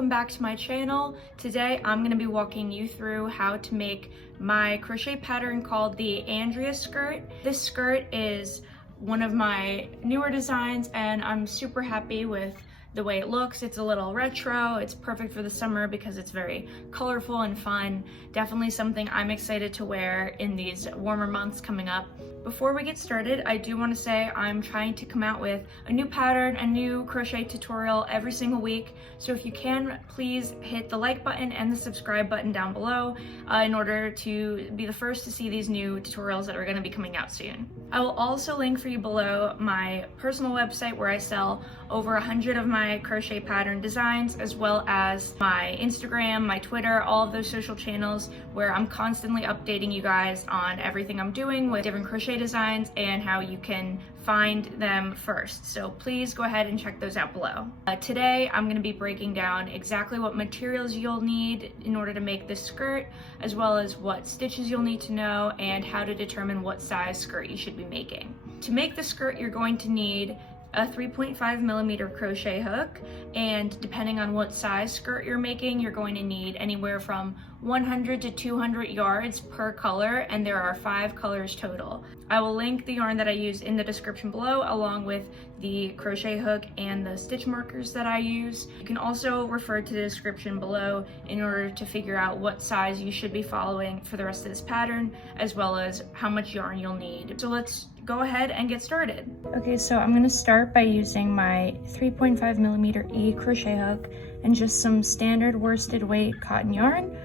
welcome back to my channel. Today I'm going to be walking you through how to make my crochet pattern called the Andria Skirt. This skirt is one of my newer designs and I'm super happy with the way it looks. It's a little retro. It's perfect for the summer because it's very colorful and fun. Definitely something I'm excited to wear in these warmer months coming up. Before we get started, I do want to say I'm trying to come out with a new pattern, a new crochet tutorial every single week. So if you can, please hit the like button and the subscribe button down below in order to be the first to see these new tutorials that are going to be coming out soon. I will also link for you below my personal website where I sell over 100 of my crochet pattern designs, as well as my Instagram, my Twitter, all of those social channels where I'm constantly updating you guys on everything I'm doing with different crochet designs and how you can find them first. So please go ahead and check those out below. Today I'm going to be breaking down exactly what materials you'll need in order to make this skirt, as well as what stitches you'll need to know and how to determine what size skirt you should be making. To make the skirt, you're going to need a 3.5mm crochet hook, and depending on what size skirt you're making, you're going to need anywhere from 100 to 200 yards per color, and there are 5 colors total. I will link the yarn that I use in the description below, along with the crochet hook and the stitch markers that I use. You can also refer to the description below in order to figure out what size you should be following for the rest of this pattern, as well as how much yarn you'll need. So let's go ahead and get started. Okay, so I'm going to start by using my 3.5mm E crochet hook and just some standard worsted weight cotton yarn,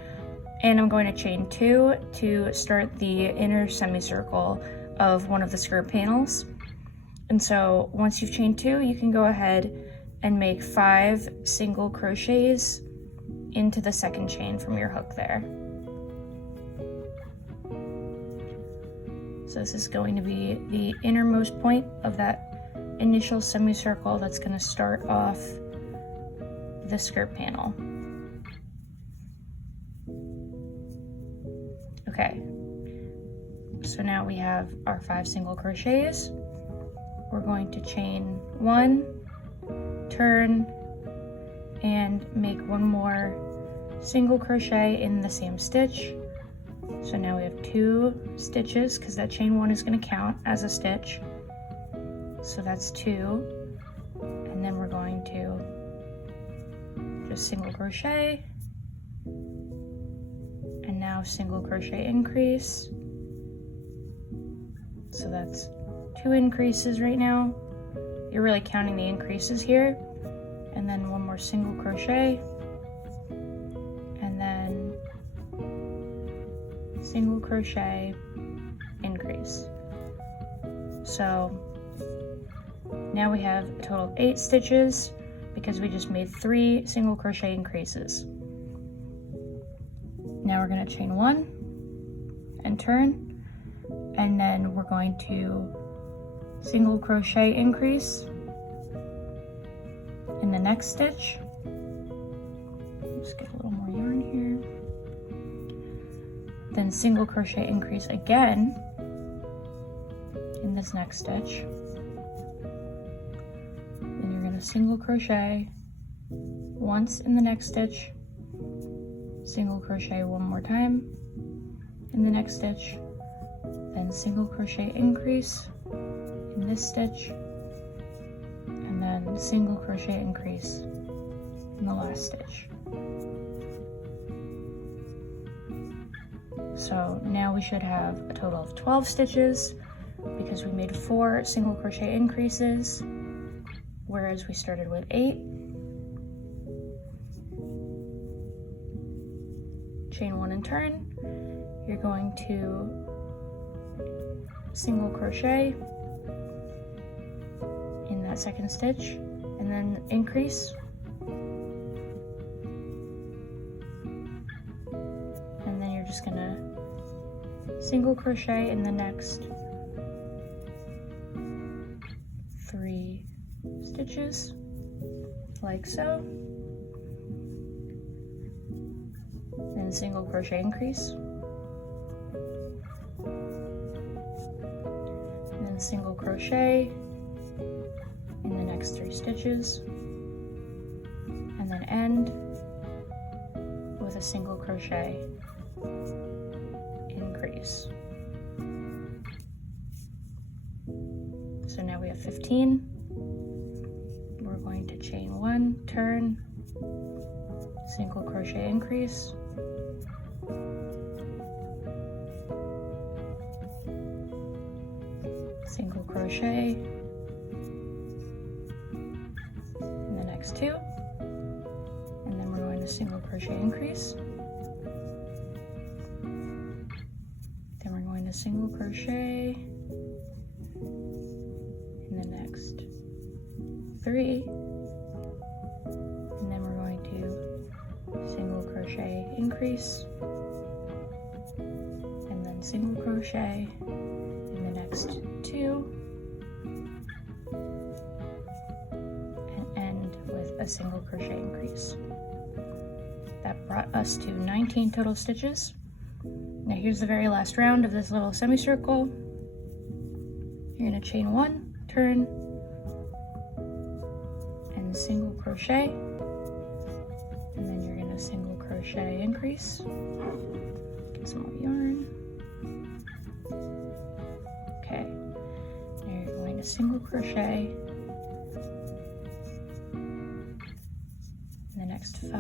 and I'm going to chain 2 to start the inner semicircle of one of the skirt panels. And so once you've chained 2, you can go ahead and make 5 single crochets into the second chain from your hook there. So this is going to be the innermost point of that initial semicircle that's going to start off the skirt panel. Okay, so now we have our 5 single crochets. We're going to chain 1, turn, and make 1 more single crochet in the same stitch. So now we have 2 stitches because that chain 1 is going to count as a stitch. So that's 2. And then we're going to just single crochet. And now single crochet increase. So that's 2 increases right now. You're really counting the increases here. And then 1 more single crochet. And then single crochet increase. So now we have a total of 8 stitches because we just made 3 single crochet increases. Now we're going to chain 1 and turn, and then we're going to single crochet increase in the next stitch. Just get a little more yarn here. Then single crochet increase again in this next stitch. Then you're going to single crochet once in the next stitch, single crochet 1 more time in the next stitch, then single crochet increase in this stitch, and then single crochet increase in the last stitch. So now we should have a total of 12 stitches because we made 4 single crochet increases, whereas we started with 8. Chain 1 and turn. You're going to single crochet in that second stitch and then increase. And then you're just gonna single crochet in the next 3 stitches, like so. Then single crochet increase. And then single crochet in the next 3 stitches. And then end with a single crochet increase. So now we have 15. We're going to chain 1, turn, single crochet increase, single crochet in the next 2, and then we're going to single crochet increase, then we're going to single crochet in the next 3, and then we're going to single crochet increase, and then single crochet in the next 2, and end with a single crochet increase. That brought us to 19 total stitches. Now here's the very last round of this little semicircle. You're going to chain 1, turn, and single crochet, and then you're going to single crochet increase. Get some more yarn. Okay, now you're going to single crochet in the next 5,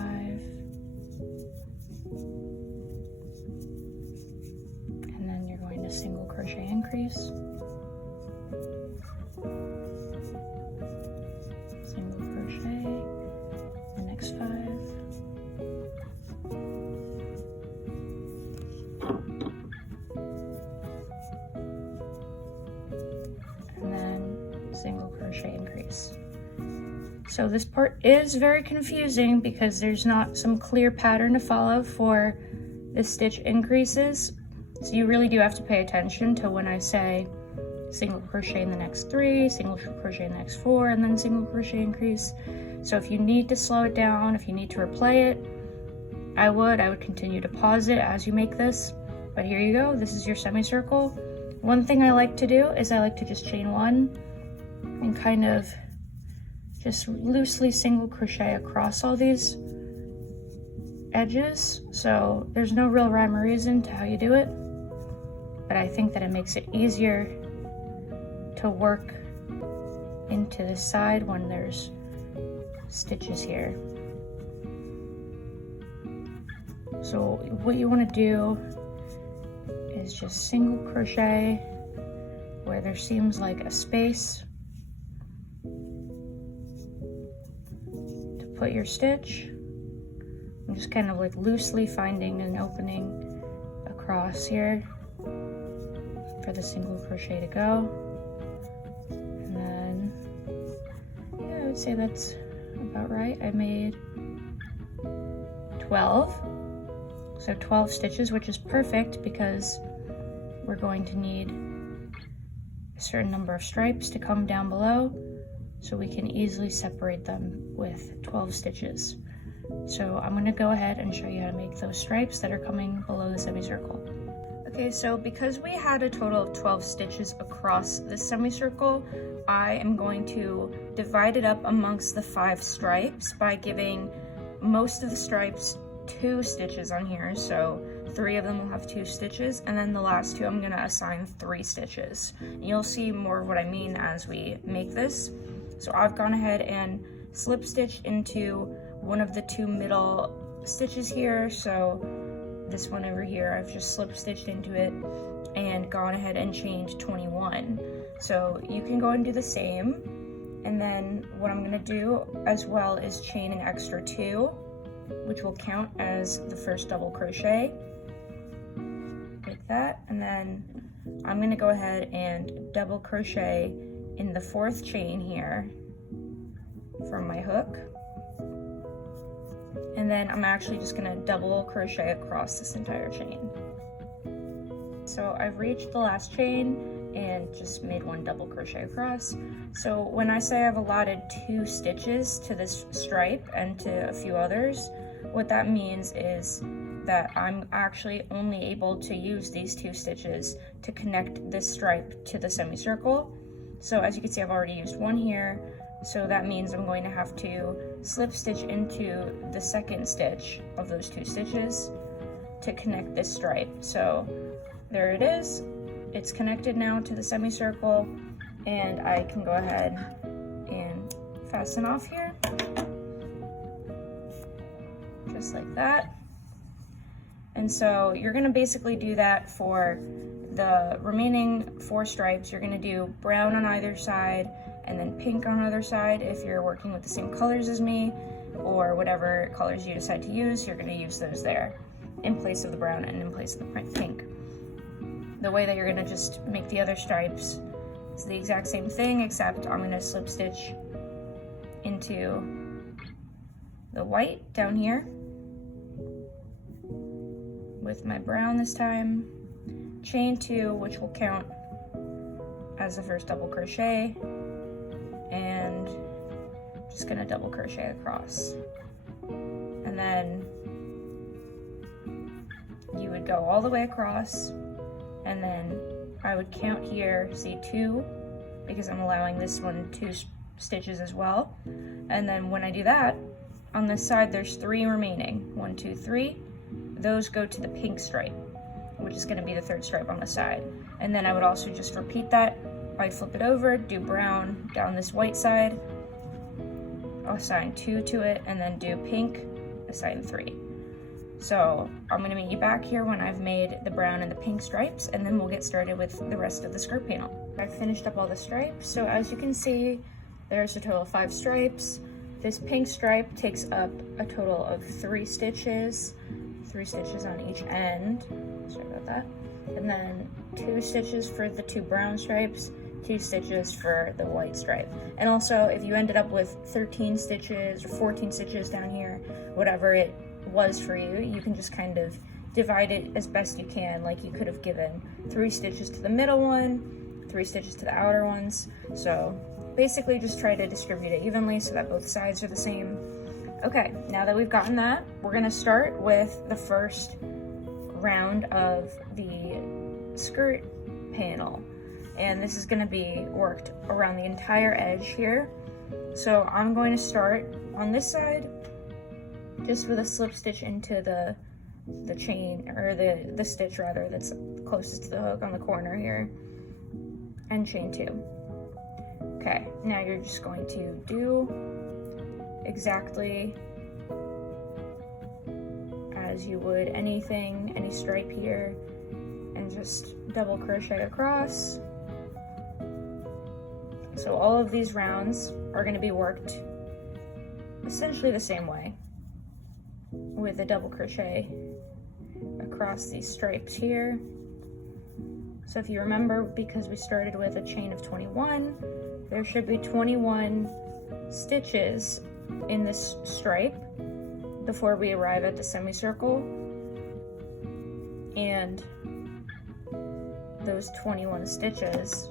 and then you're going to single crochet increase, single crochet the next 5, and then single crochet increase. So this part is very confusing because there's not some clear pattern to follow for the stitch increases. So you really do have to pay attention to when I say single crochet in the next 3, single crochet in the next 4, and then single crochet increase. So if you need to slow it down, if you need to replay it, I would continue to pause it as you make this. But here you go, this is your semicircle. One thing I like to do is I like to just chain 1 and kind of just loosely single crochet across all these edges. So there's no real rhyme or reason to how you do it, but I think that it makes it easier to work into the side when there's stitches here. So what you want to do is just single crochet where there seems like a space to put your stitch. I'm just kind of like loosely finding an opening across here for the single crochet to go. And then, yeah, I would say that's about right. I made 12. So 12 stitches, which is perfect because we're going to need a certain number of stripes to come down below, so we can easily separate them with 12 stitches. So I'm going to go ahead and show you how to make those stripes that are coming below the semicircle. Okay, so because we had a total of 12 stitches across this semicircle, I am going to divide it up amongst the 5 stripes by giving most of the stripes 2 stitches on here. So 3 of them will have 2 stitches, and then the last 2 I'm going to assign 3 stitches. And you'll see more of what I mean as we make this. So I've gone ahead and slip stitched into one of the 2 middle stitches here. So this one over here, I've just slip stitched into it and gone ahead and chained 21. So you can go and do the same. And then what I'm going to do as well is chain an extra 2, which will count as the first double crochet, like that. And then I'm going to go ahead and double crochet in the 4th chain here from my hook, and then I'm actually just going to double crochet across this entire chain. So I've reached the last chain and just made 1 double crochet across. So when I say I've allotted 2 stitches to this stripe and to a few others, what that means is that I'm actually only able to use these 2 stitches to connect this stripe to the semicircle. So as you can see, I've already used 1 here, So that means I'm going to have to slip stitch into the second stitch of those 2 stitches to connect this stripe. So there it is. It's connected now to the semicircle, and I can go ahead and fasten off here, just like that. And so you're gonna basically do that for the remaining 4 stripes. You're gonna do brown on either side and then pink on the other side. If you're working with the same colors as me, or whatever colors you decide to use, you're gonna use those there in place of the brown and in place of the pink. The way that you're gonna just make the other stripes is the exact same thing, except I'm gonna slip stitch into the white down here with my brown this time, chain 2, which will count as the first double crochet, and just gonna double crochet across. And then you would go all the way across, and then I would count here, see 2, because I'm allowing this one 2 stitches as well. And then when I do that, on this side there's 3 remaining. 1, 2, 3. Those go to the pink stripe, which is going to be the 3rd stripe on the side. And then I would also just repeat that. I'd flip it over, do brown down this white side, I'll assign 2 to it, and then do pink, assign 3. So I'm going to meet you back here when I've made the brown and the pink stripes, and then we'll get started with the rest of the skirt panel. I've finished up all the stripes, so as you can see, there's a total of 5 stripes. This pink stripe takes up a total of 3 stitches. 3 stitches on each end, sorry about that, and then 2 stitches for the 2 brown stripes, 2 stitches for the white stripe. And also, if you ended up with 13 stitches or 14 stitches down here, whatever it was for you, you can just kind of divide it as best you can. Like you could have given 3 stitches to the middle one, 3 stitches to the outer ones. So basically just try to distribute it evenly so that both sides are the same. Okay, now that we've gotten that, we're gonna start with the first round of the skirt panel. And this is gonna be worked around the entire edge here. So I'm going to start on this side, just with a slip stitch into the chain, or the stitch rather, that's closest to the hook on the corner here, and chain 2. Okay, now you're just going to do exactly as you would any stripe here, and just double crochet across. So all of these rounds are going to be worked essentially the same way, with a double crochet across these stripes here. So if you remember, because we started with a chain of 21, there should be 21 stitches in this stripe before we arrive at the semicircle, and those 21 stitches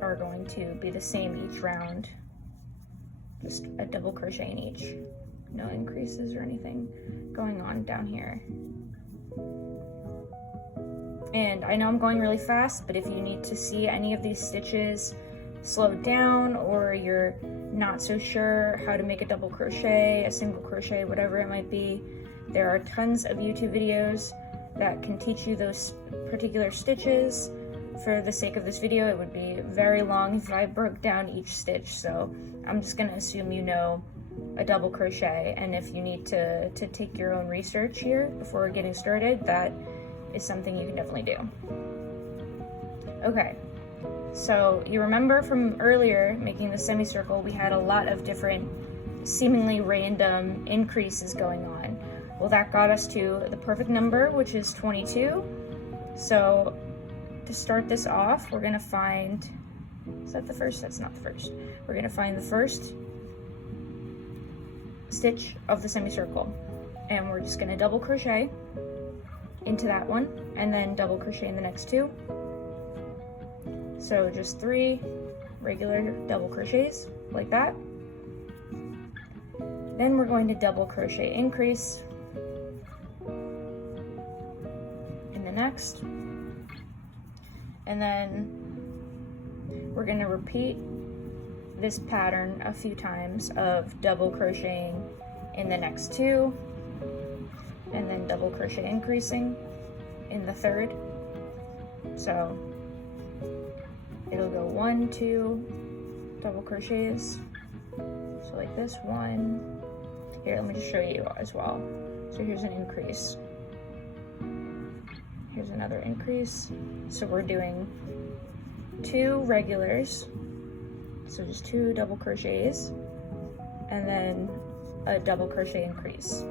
are going to be the same each round, just a double crochet in each, no increases or anything going on down here. And I know I'm going really fast, but if you need to see any of these stitches slowed down, or you're not so sure how to make a double crochet, a single crochet, whatever it might be, there are tons of YouTube videos that can teach you those particular stitches. For the sake of this video, it would be very long if I broke down each stitch, so I'm just going to assume you know a double crochet, and if you need to take your own research here before getting started, that is something you can definitely do. Okay, so you remember from earlier making the semicircle, we had a lot of different seemingly random increases going on. Well, that got us to the perfect number, which is 22. So to start this off, we're gonna find, is that the first? That's not the first. We're gonna find the first stitch of the semicircle, and we're just gonna double crochet into that one, and then double crochet in the next 2. So just 3 regular double crochets like that. Then we're going to double crochet increase in the next, and then we're going to repeat this pattern a few times of double crocheting in the next two, and then double crochet increasing in the third. So it'll go 1, 2 double crochets. So like this one. Here, let me just show you as well. So here's an increase. Here's another increase. So we're doing 2 regulars. So just 2 double crochets, and then a double crochet increase.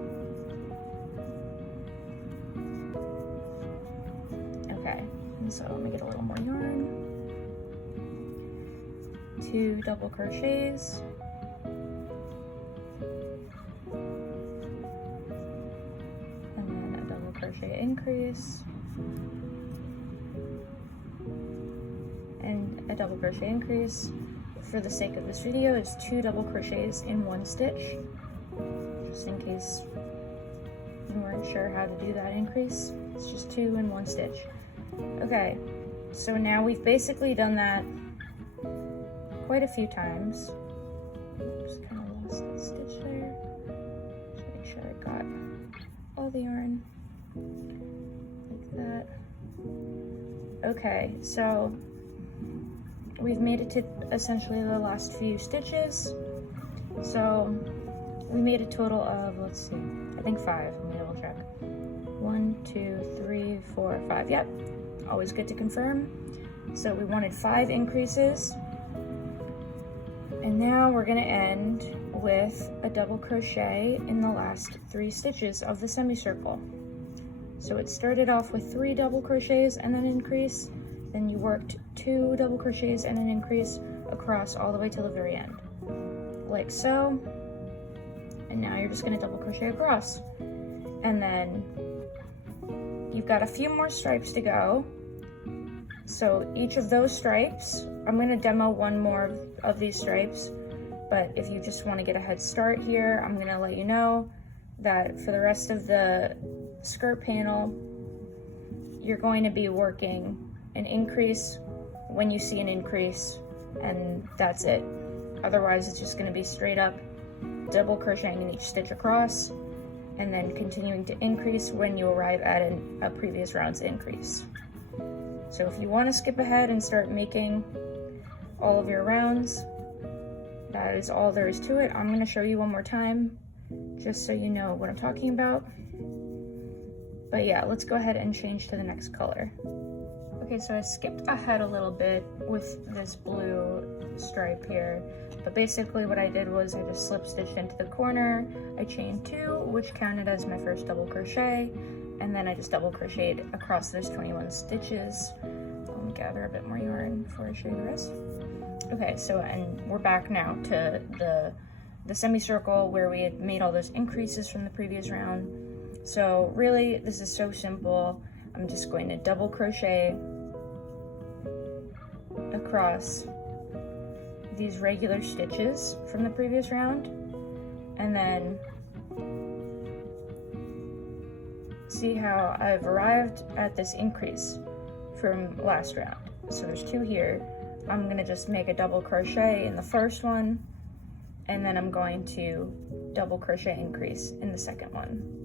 Okay, and so let me get a little more yarn. 2 double crochets. And then a double crochet increase. And a double crochet increase. For the sake of this video, it's 2 double crochets in 1 stitch, just in case you weren't sure how to do that increase. It's just 2 in 1 stitch. Okay, so now we've basically done that quite a few times. Just kind of lost that stitch there. Just make sure I got all the yarn like that. Okay, so we've made it to essentially the last few stitches. So we made a total of, let's see, I think 5. Let me double check. 1, 2, 3, 4, 5. Yep, always good to confirm. So we wanted 5 increases. And now we're gonna end with a double crochet in the last 3 stitches of the semicircle. So it started off with 3 double crochets and then increase. Then you worked 2 double crochets and an increase across all the way till the very end, like so. And now you're just gonna double crochet across. And then you've got a few more stripes to go. So each of those stripes, I'm gonna demo one more of these stripes, but if you just wanna get a head start here, I'm gonna let you know that for the rest of the skirt panel, you're going to be working an increase when you see an increase, and that's it. Otherwise, it's just going to be straight up double crocheting in each stitch across, and then continuing to increase when you arrive at a previous round's increase. So if you want to skip ahead and start making all of your rounds, that is all there is to it. I'm going to show you one more time, just so you know what I'm talking about. But yeah, let's go ahead and change to the next color. Okay, so I skipped ahead a little bit with this blue stripe here, but basically what I did was I just slip stitched into the corner, I chained 2, which counted as my first double crochet, and then I just double crocheted across those 21 stitches. Let me gather a bit more yarn before I show you the rest. Okay, so, and we're back now to the semicircle where we had made all those increases from the previous round. So really, this is so simple. I'm just going to double crochet across these regular stitches from the previous round, and then see how I've arrived at this increase from last round. So there's 2 here. I'm gonna just make a double crochet in the first one, and then I'm going to double crochet increase in the second one.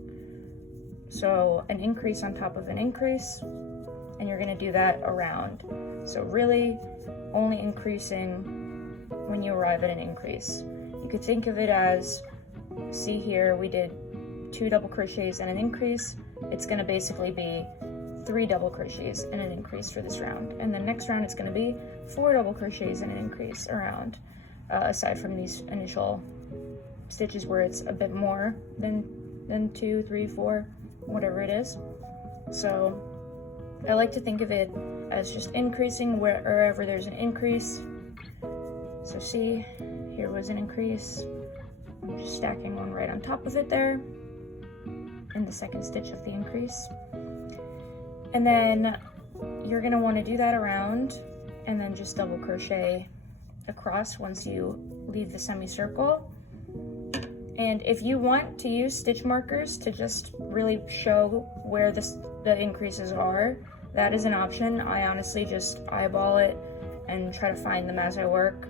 So an increase on top of an increase, and you're gonna do that around. So really only increasing when you arrive at an increase. You could think of it as, see here, we did 2 double crochets and an increase. It's gonna basically be 3 double crochets and an increase for this round. And then next round it's gonna be 4 double crochets and an increase around, aside from these initial stitches where it's a bit more than 2, 3, 4, whatever it is. So I like to think of it as just increasing wherever there's an increase. So see, here was an increase. I'm just stacking one right on top of it there, in the second stitch of the increase. And then you're gonna wanna do that around, and then just double crochet across once you leave the semicircle. And if you want to use stitch markers to just really show where the increases are, that is an option. I honestly just eyeball it and try to find them as I work.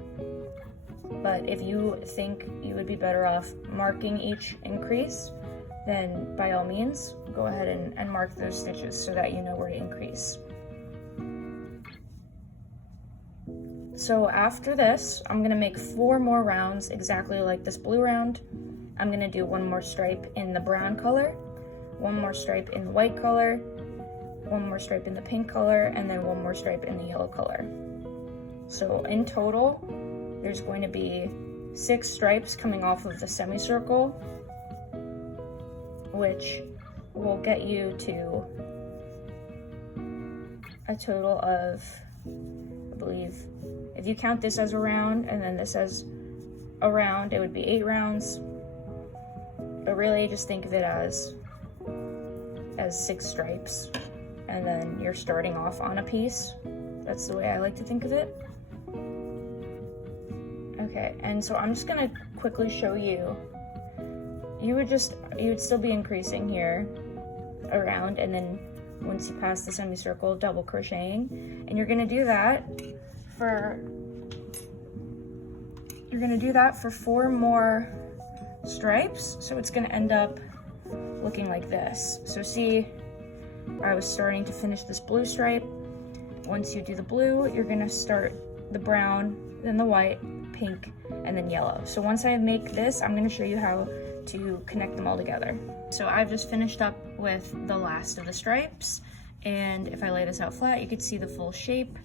But if you think you would be better off marking each increase, then by all means, go ahead and mark those stitches so that you know where to increase. So after this, I'm gonna make 4 more rounds exactly like this blue round. I'm gonna do 1 more stripe in the brown color, 1 more stripe in the white color, 1 more stripe in the pink color, and then 1 more stripe in the yellow color. So in total, there's going to be 6 stripes coming off of the semicircle, which will get you to a total of, I believe, if you count this as a round and then this as a round, it would be 8 rounds. But really just think of it as 6 stripes, and then you're starting off on a piece. That's the way I like to think of it. Okay, and so I'm just gonna quickly show you. You would still be increasing here around, and then once you pass the semicircle, double crocheting, and you're gonna do that for 4 more stripes. So it's gonna end up looking like this. So see, I was starting to finish this blue stripe. Once you do the blue, you're gonna start the brown, then the white, pink, and then yellow. So once I make this, I'm gonna show you how to connect them all together. So I've just finished up with the last of the stripes, and if I lay this out flat, you can see the full shape,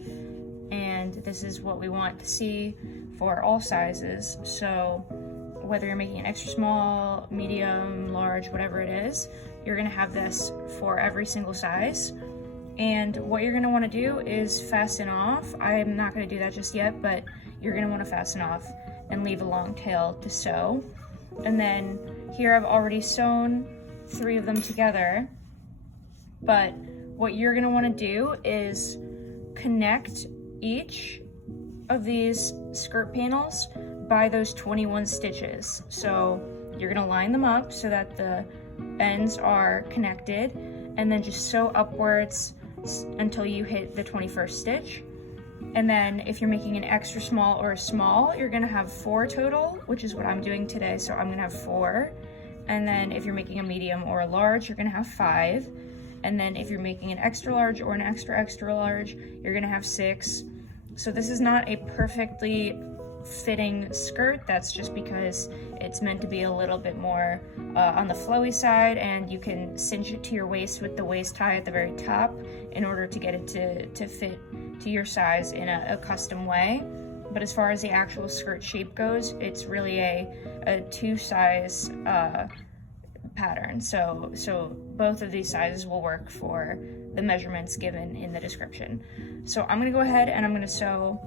and this is what we want to see for all sizes. So whether you're making an extra small, medium, large, whatever it is, you're gonna have this for every single size. And what you're gonna wanna do is fasten off. I'm not gonna do that just yet, but you're gonna wanna fasten off and leave a long tail to sew. And then here I've already sewn 3 of them together, but what you're gonna wanna do is connect each of these skirt panels by those 21 stitches. So you're gonna line them up so that the ends are connected, and then just sew upwards until you hit the 21st stitch. And then if you're making an extra small or a small, you're gonna have 4 total, which is what I'm doing today, so I'm gonna have 4. And then if you're making a medium or a large, you're gonna have 5. And then if you're making an extra large or an extra extra large, you're gonna have 6. So this is not a perfectly fitting skirt. That's just because it's meant to be a little bit more on the flowy side, and you can cinch it to your waist with the waist tie at the very top in order to get it to fit to your size in a custom way. But as far as the actual skirt shape goes, it's really a 2 size pattern. So both of these sizes will work for the measurements given in the description. So I'm gonna go ahead and I'm gonna sew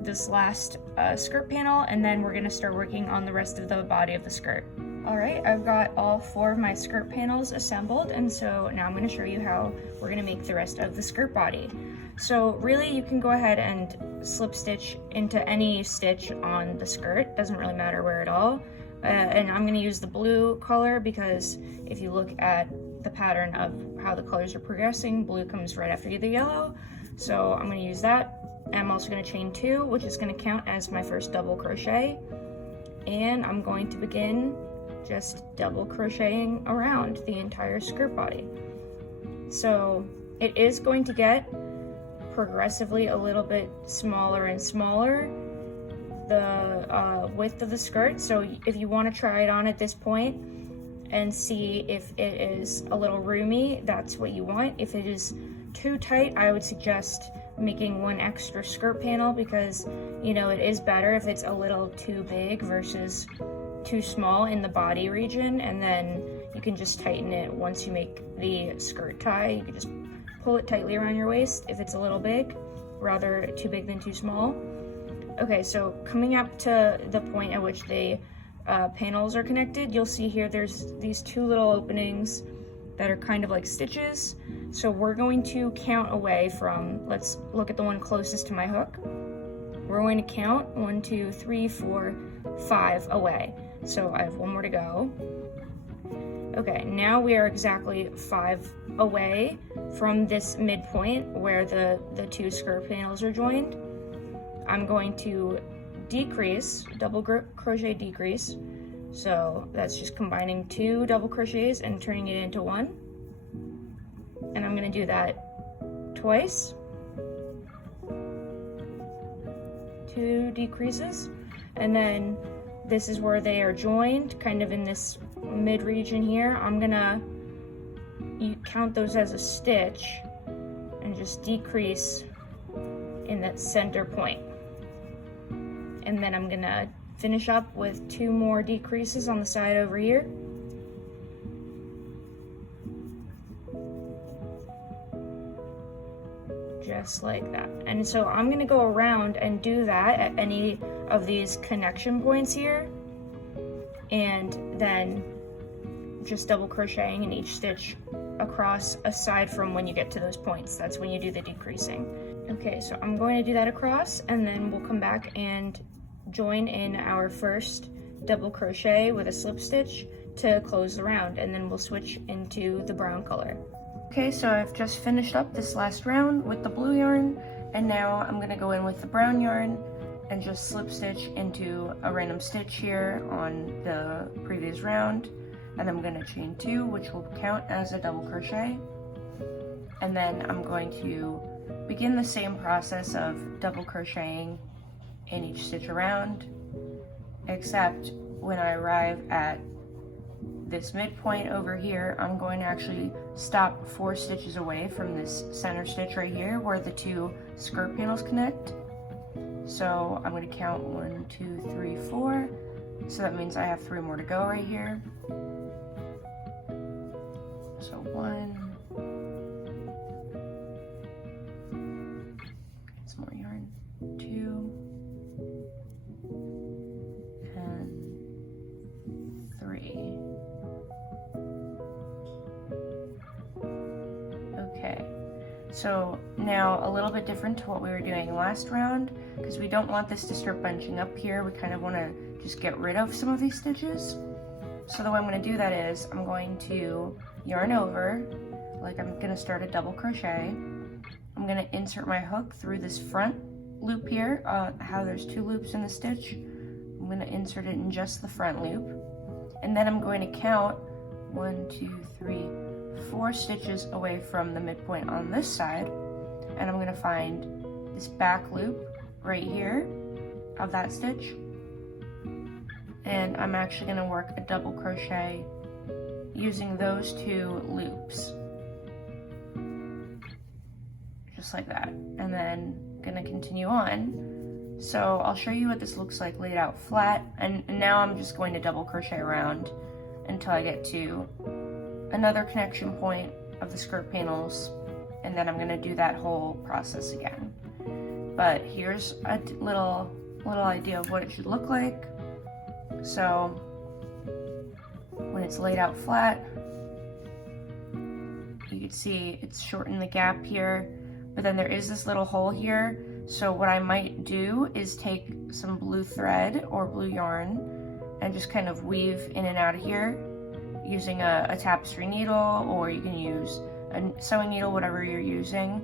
this last skirt panel, and then we're gonna start working on the rest of the body of the skirt. All right, I've got all 4 of my skirt panels assembled, and so now I'm gonna show you how we're gonna make the rest of the skirt body. So really you can go ahead and slip stitch into any stitch on the skirt, doesn't really matter where at all. And I'm gonna use the blue color because if you look at the pattern of how the colors are progressing, blue comes right after the yellow. So I'm gonna use that. And I'm also gonna chain 2, which is gonna count as my first double crochet. And I'm going to begin just double crocheting around the entire skirt body. So it is going to get progressively a little bit smaller and smaller, the width of the skirt. So if you want to try it on at this point and see if it is a little roomy, that's what you want. If it is too tight, I would suggest making 1 extra skirt panel, because you know it is better if it's a little too big versus too small in the body region, and then you can just tighten it once you make the skirt tie. You can just pull it tightly around your waist if it's a little big, rather too big than too small. Okay, so coming up to the point at which the panels are connected, you'll see here there's these 2 little openings that are kind of like stitches. So we're going to count away from, let's look at the one closest to my hook. We're going to count 1, 2, 3, 4, 5 away. So I have 1 more to go. Okay, now we are exactly 5 away from this midpoint where the 2 skirt panels are joined. I'm going to decrease, double crochet decrease. So that's just combining 2 double crochets and turning it into 1. And I'm going to do that twice. 2 decreases, and then this is where they are joined, kind of in this mid region here. I'm gonna count those as a stitch and just decrease in that center point. And then I'm gonna finish up with 2 more decreases on the side over here. Just like that. And so I'm gonna go around and do that at any of these connection points here, and then just double crocheting in each stitch across, aside from when you get to those points. That's when you do the decreasing. Okay, so I'm going to do that across, and then we'll come back and join in our first double crochet with a slip stitch to close the round, and then we'll switch into the brown color. Okay, so I've just finished up this last round with the blue yarn, and now I'm gonna go in with the brown yarn and just slip stitch into a random stitch here on the previous round, and I'm gonna chain 2, which will count as a double crochet. And then I'm going to begin the same process of double crocheting in each stitch around, except when I arrive at this midpoint over here, I'm going to actually stop 4 stitches away from this center stitch right here where the 2 skirt panels connect. So I'm going to count 1, 2, 3, 4. So that means I have 3 more to go right here. So 1. Get some more yarn. 2. And 3. Okay, so now a little bit different to what we were doing last round, because we don't want this to start bunching up here. We kind of want to just get rid of some of these stitches. So the way I'm going to do that is I'm going to yarn over, like I'm going to start a double crochet. I'm going to insert my hook through this front loop here, how there's 2 loops in the stitch. I'm going to insert it in just the front loop, and then I'm going to count 1, 2, 3, 4 stitches away from the midpoint on this side, and I'm going to find this back loop right here of that stitch, and I'm actually going to work a double crochet using those 2 loops, just like that, and then going to continue on. So I'll show you what this looks like laid out flat, and now I'm just going to double crochet around until I get to another connection point of the skirt panels, and then I'm going to do that whole process again. But here's a little idea of what it should look like. So when it's laid out flat, you can see it's shortened the gap here, but then there is this little hole here. So what I might do is take some blue thread or blue yarn and just kind of weave in and out of here using a tapestry needle, or you can use a sewing needle, whatever you're using,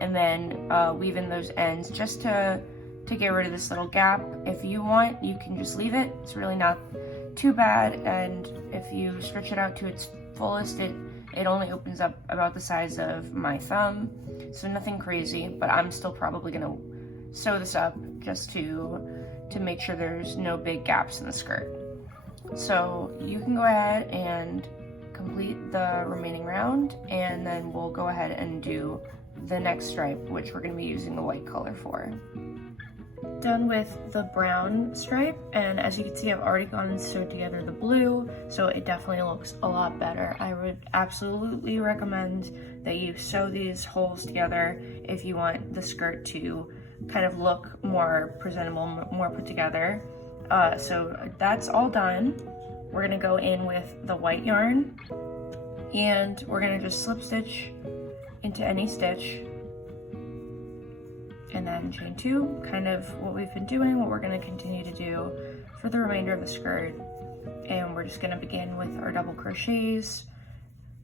and then weave in those ends just to get rid of this little gap. If you want, you can just leave it. It's really not too bad, and if you stretch it out to its fullest, it only opens up about the size of my thumb, so nothing crazy, but I'm still probably gonna sew this up just to make sure there's no big gaps in the skirt. So you can go ahead and complete the remaining round, and then we'll go ahead and do the next stripe, which we're going to be using the white color for. Done with the brown stripe, and as you can see, I've already gone and sewed together the blue, so it definitely looks a lot better. I would absolutely recommend that you sew these holes together if you want the skirt to kind of look more presentable, more put together. So that's all done. We're gonna go in with the white yarn, and we're gonna just slip stitch into any stitch, and then chain 2, kind of what we've been doing, what we're gonna continue to do for the remainder of the skirt. And we're just gonna begin with our double crochets.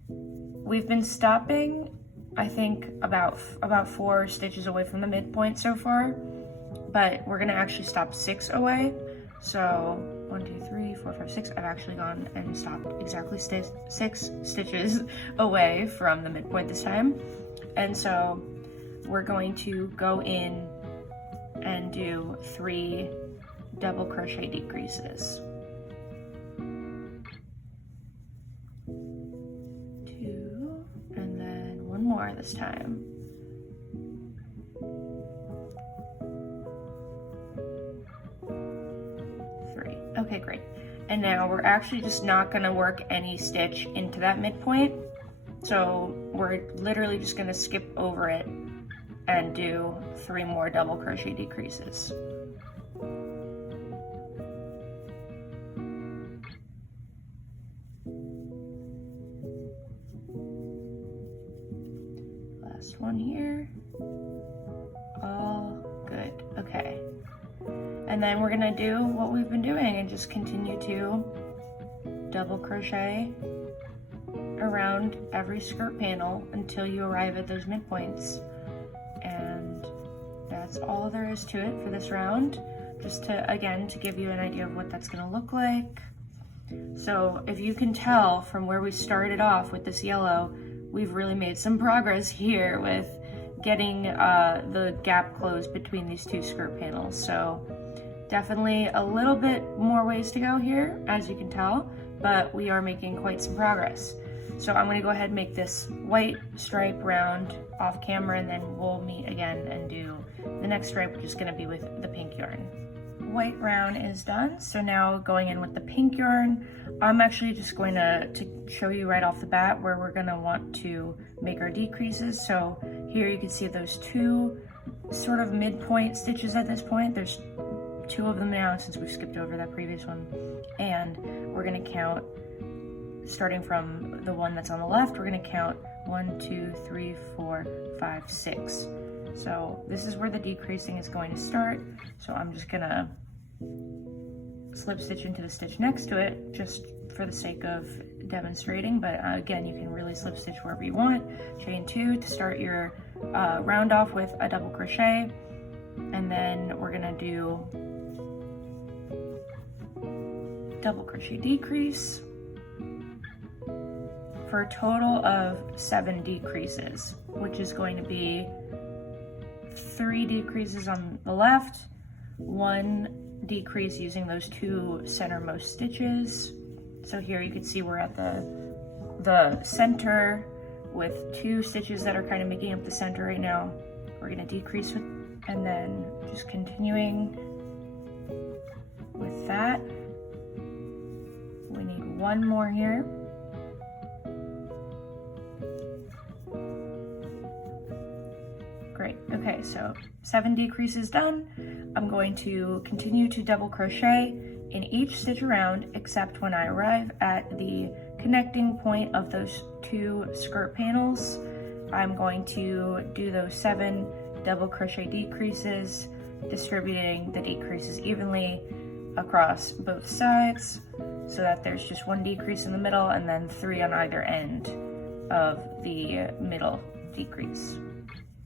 We've been stopping, I think, about 4 stitches away from the midpoint so far, but we're gonna actually stop 6 away. So 1, 2, 3, 4, 5, 6. I've actually gone and stopped exactly 6 stitches away from the midpoint this time. And so we're going to go in and do 3 double crochet decreases. 2, and then 1 more this time. 3. Okay, great. And now we're actually just not gonna work any stitch into that midpoint. So we're literally just gonna skip over it and do 3 more double crochet decreases. Last one here. All good. Okay. And then we're gonna do what we've been doing and just continue to double crochet around every skirt panel until you arrive at those midpoints. And that's all there is to it for this round. Just to, again, to give you an idea of what that's gonna look like. So if you can tell from where we started off with this yellow, we've really made some progress here with getting the gap closed between these 2 skirt panels. So definitely a little bit more ways to go here, as you can tell, but we are making quite some progress. So I'm gonna go ahead and make this white stripe round off camera, and then we'll meet again and do the next stripe, which is gonna be with the pink yarn. White round is done, so now going in with the pink yarn, I'm actually just going to show you right off the bat where we're gonna want to make our decreases. So here you can see those 2 sort of midpoint stitches at this point. There's 2 of them now since we've skipped over that previous one. And we're gonna count, starting from the one that's on the left, we're gonna count 1, 2, 3, 4, 5, 6. So this is where the decreasing is going to start. So I'm just gonna slip stitch into the stitch next to it just for the sake of demonstrating, but again, you can really slip stitch wherever you want. Chain 2 to start your round off with a double crochet, and then we're gonna do double crochet decrease for a total of 7 decreases, which is going to be 3 decreases on the left, 1 decrease using those 2 centermost stitches. So here you can see we're at the center with 2 stitches that are kind of making up the center right now. We're gonna decrease with, and then just continuing with that. We need 1 more here. Great, okay, so 7 decreases done. I'm going to continue to double crochet in each stitch around except when I arrive at the connecting point of those 2 skirt panels. I'm going to do those 7 double crochet decreases, distributing the decreases evenly across both sides so that there's just 1 decrease in the middle and then 3 on either end of the middle decrease.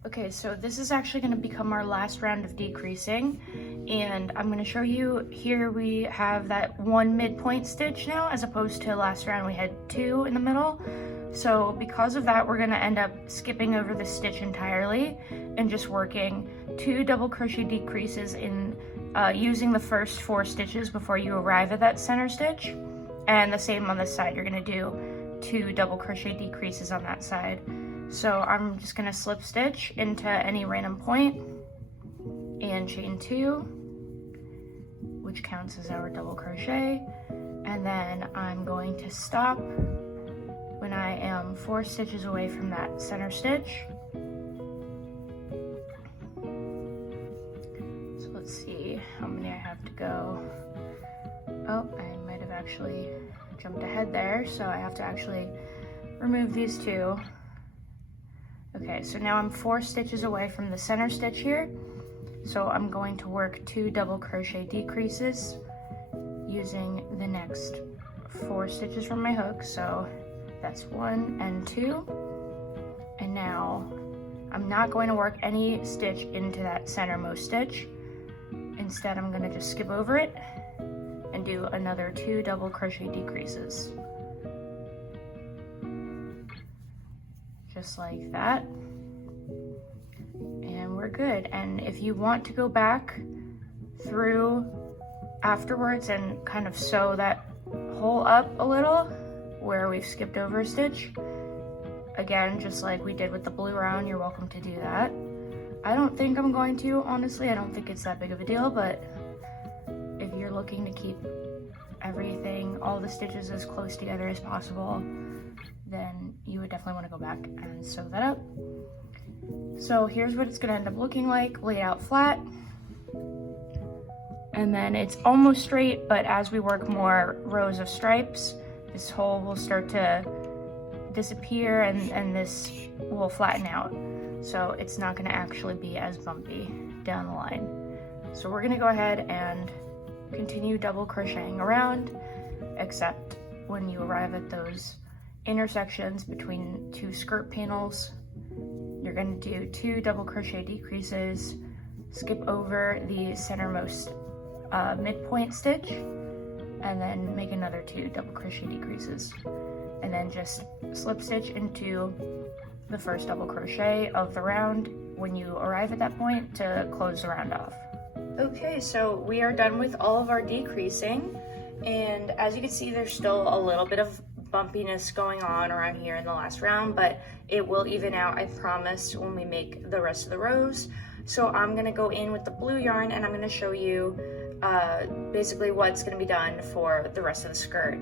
Okay, so this is actually going to become our last round of decreasing, and I'm going to show you here we have that 1 midpoint stitch now, as opposed to last round we had 2 in the middle. So because of that, we're going to end up skipping over the stitch entirely and just working 2 double crochet decreases in using the first 4 stitches before you arrive at that center stitch, and the same on this side. You're going to do 2 double crochet decreases on that side. So I'm just gonna slip stitch into any random point and chain 2, which counts as our double crochet. And then I'm going to stop when I am 4 stitches away from that center stitch. So let's see how many I have to go. Oh, I might have actually jumped ahead there, so I have to actually remove these 2. Okay, so now I'm 4 stitches away from the center stitch here. So I'm going to work 2 double crochet decreases using the next 4 stitches from my hook. So that's 1 and 2. And now I'm not going to work any stitch into that centermost stitch. Instead, I'm gonna just skip over it and do another 2 double crochet decreases. Just like that. And we're good. And if you want to go back through afterwards and kind of sew that hole up a little where we've skipped over a stitch, again, just like we did with the blue round, you're welcome to do that. I don't think I'm going to, honestly. I don't think it's that big of a deal, but if you're looking to keep everything, all the stitches as close together as possible, then you would definitely want to go back and sew that up. So here's what it's going to end up looking like, laid out flat. And then it's almost straight, but as we work more rows of stripes, this hole will start to disappear and this will flatten out. So it's not going to actually be as bumpy down the line. So we're going to go ahead and continue double crocheting around, except when you arrive at those intersections between 2 skirt panels, you're going to do 2 double crochet decreases, skip over the centermost midpoint stitch, and then make another 2 double crochet decreases, and then just slip stitch into the first double crochet of the round when you arrive at that point to close the round off. Okay, so we are done with all of our decreasing, and as you can see, there's still a little bit of bumpiness going on around here in the last round, but it will even out, I promise, when we make the rest of the rows. So I'm gonna go in with the blue yarn and I'm gonna show you basically what's gonna be done for the rest of the skirt.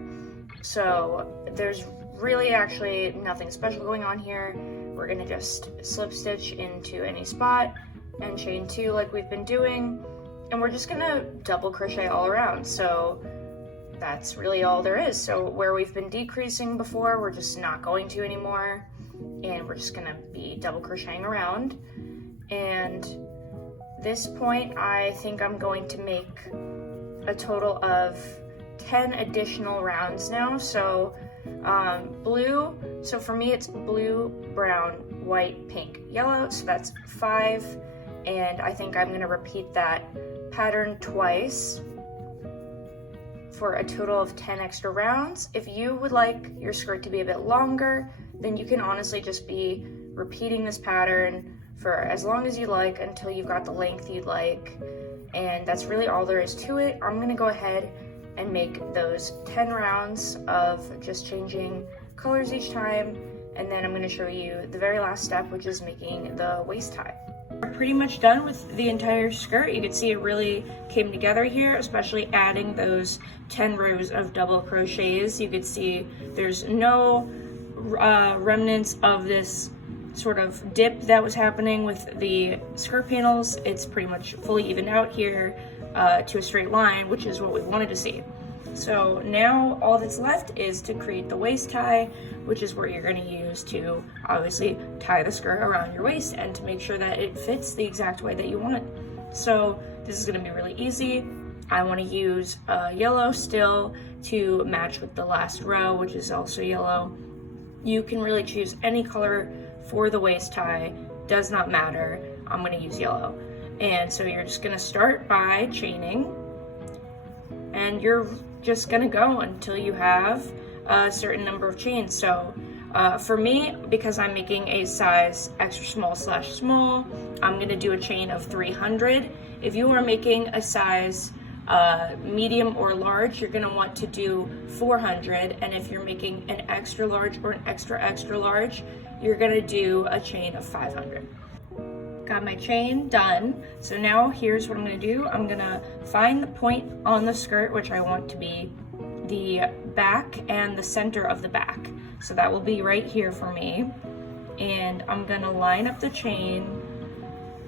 So there's really actually nothing special going on here. We're gonna just slip stitch into any spot and chain 2 like we've been doing, and we're just gonna double crochet all around. So that's really all there is. So where we've been decreasing before, we're just not going to anymore, and we're just gonna be double crocheting around. And this point, I think I'm going to make a total of 10 additional rounds now. So blue, so for me it's blue, brown, white, pink, yellow, so that's 5, and I think I'm gonna repeat that pattern twice for a total of 10 extra rounds. If you would like your skirt to be a bit longer, then you can honestly just be repeating this pattern for as long as you like until you've got the length you'd like, and that's really all there is to it. I'm gonna go ahead and make those 10 rounds of just changing colors each time, and then I'm going to show you the very last step, which is making the waist tie. We're pretty much done with the entire skirt. You can see it really came together here, especially adding those 10 rows of double crochets. You can see there's no remnants of this sort of dip that was happening with the skirt panels. It's pretty much fully evened out here to a straight line, which is what we wanted to see. So now all that's left is to create the waist tie, which is what you're going to use to obviously tie the skirt around your waist and to make sure that it fits the exact way that you want it. So this is going to be really easy. I want to use yellow still to match with the last row, which is also yellow. You can really choose any color for the waist tie, does not matter. I'm going to use yellow. And so you're just going to start by chaining, and you're just going to go until you have a certain number of chains. So for me, because I'm making a size extra small / small, I'm going to do a chain of 300. If you are making a size medium or large, you're going to want to do 400, and if you're making an extra large or an extra large, you're going to do a chain of 500. Got my chain done. So now here's what I'm going to do. I'm going to find the point on the skirt, which I want to be the back and the center of the back. So that will be right here for me. And I'm going to line up the chain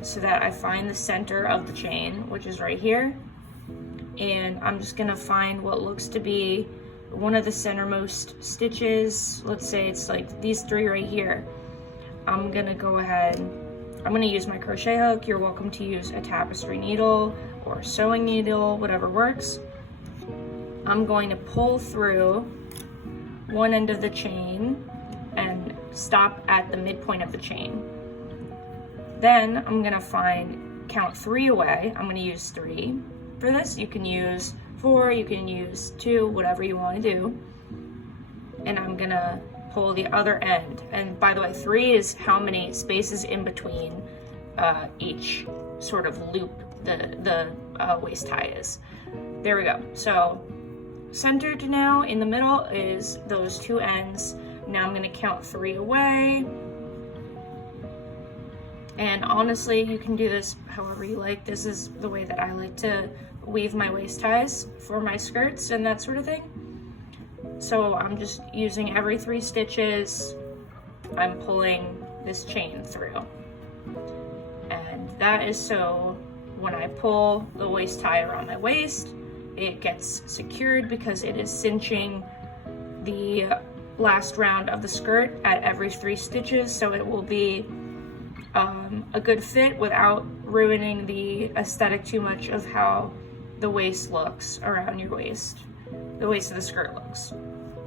so that I find the center of the chain, which is right here. And I'm just going to find what looks to be one of the centermost stitches. Let's say it's like these 3 right here. I'm going to go ahead, I'm going to use my crochet hook. You're welcome to use a tapestry needle or sewing needle, whatever works. I'm going to pull through one end of the chain and stop at the midpoint of the chain. Then I'm going to find count 3 away. I'm going to use 3 for this. You can use 4, you can use 2, whatever you want to do. And I'm going to pull the other end. And by the way, 3 is how many spaces in between each sort of loop the waist tie is. There we go. So centered now in the middle is those 2 ends. Now I'm going to count 3 away. And honestly, you can do this however you like. This is the way that I like to weave my waist ties for my skirts and that sort of thing. So I'm just using every 3 stitches, I'm pulling this chain through. And that is so when I pull the waist tie around my waist, it gets secured because it is cinching the last round of the skirt at every 3 stitches, so it will be a good fit without ruining the aesthetic too much of how the waist looks around your waist, the waist of the skirt looks.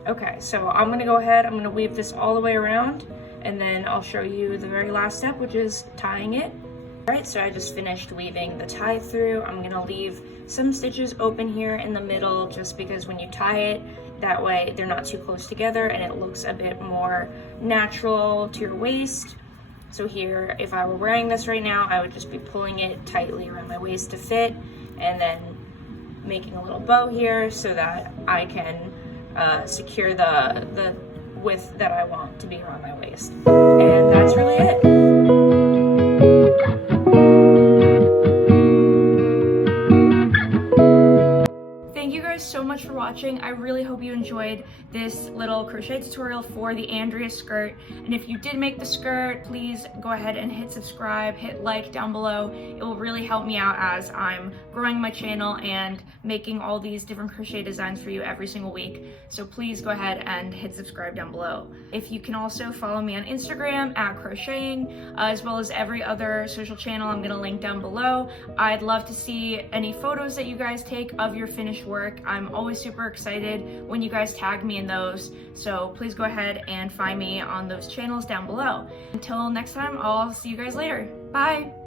Okay, so I'm gonna go ahead, I'm gonna weave this all the way around, and then I'll show you the very last step, which is tying it. All right, so I just finished weaving the tie through. I'm gonna leave some stitches open here in the middle just because when you tie it, that way they're not too close together and it looks a bit more natural to your waist. So here, if I were wearing this right now, I would just be pulling it tightly around my waist to fit and then making a little bow here so that I can secure the width that I want to be around my waist. And that's really it. Thank you guys so much for watching. I really hope you enjoyed this little crochet tutorial for the Andria skirt. And if you did make the skirt, please go ahead and hit subscribe, hit like down below. It will really help me out as I'm growing my channel and making all these different crochet designs for you every single week. So please go ahead and hit subscribe down below. If you can also follow me on Instagram at crocheting, as well as every other social channel I'm gonna link down below. I'd love to see any photos that you guys take of your finished work. I'm always super excited when you guys tag me in those, so please go ahead and find me on those channels down below. Until next time, I'll see you guys later. Bye!